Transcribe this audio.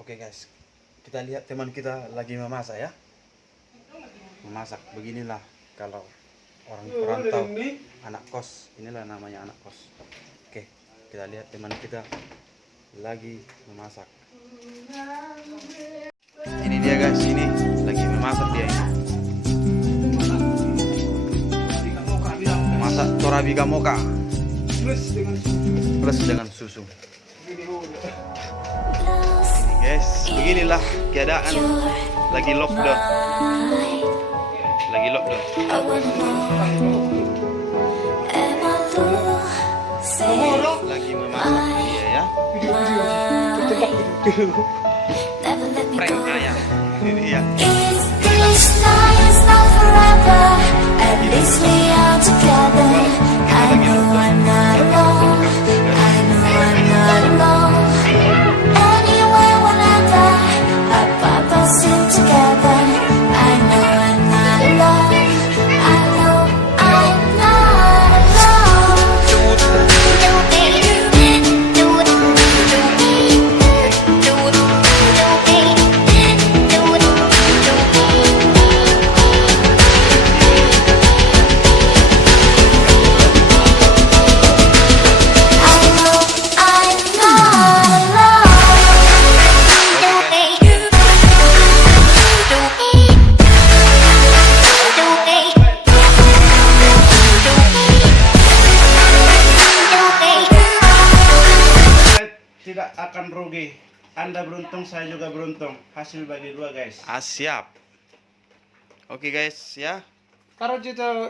Oke guys, kita lihat teman kita lagi memasak ya. Memasak beginilah kalau orang perantau, anak kos. Inilah namanya anak kos. Oke, kita lihat teman kita lagi memasak. Ini dia guys, ini lagi memasak dia ini. Masak torabika moka plus dengan susu. Guys, beginilah keadaan lagi lockdown. Lagi lockdown. Lagi memasak dia ya. Prank ayam. Ini dia. Tidak akan rugi. Anda beruntung, saya juga beruntung. Hasil bagi dua guys. Siap. Oke guys ya. Taruh situ.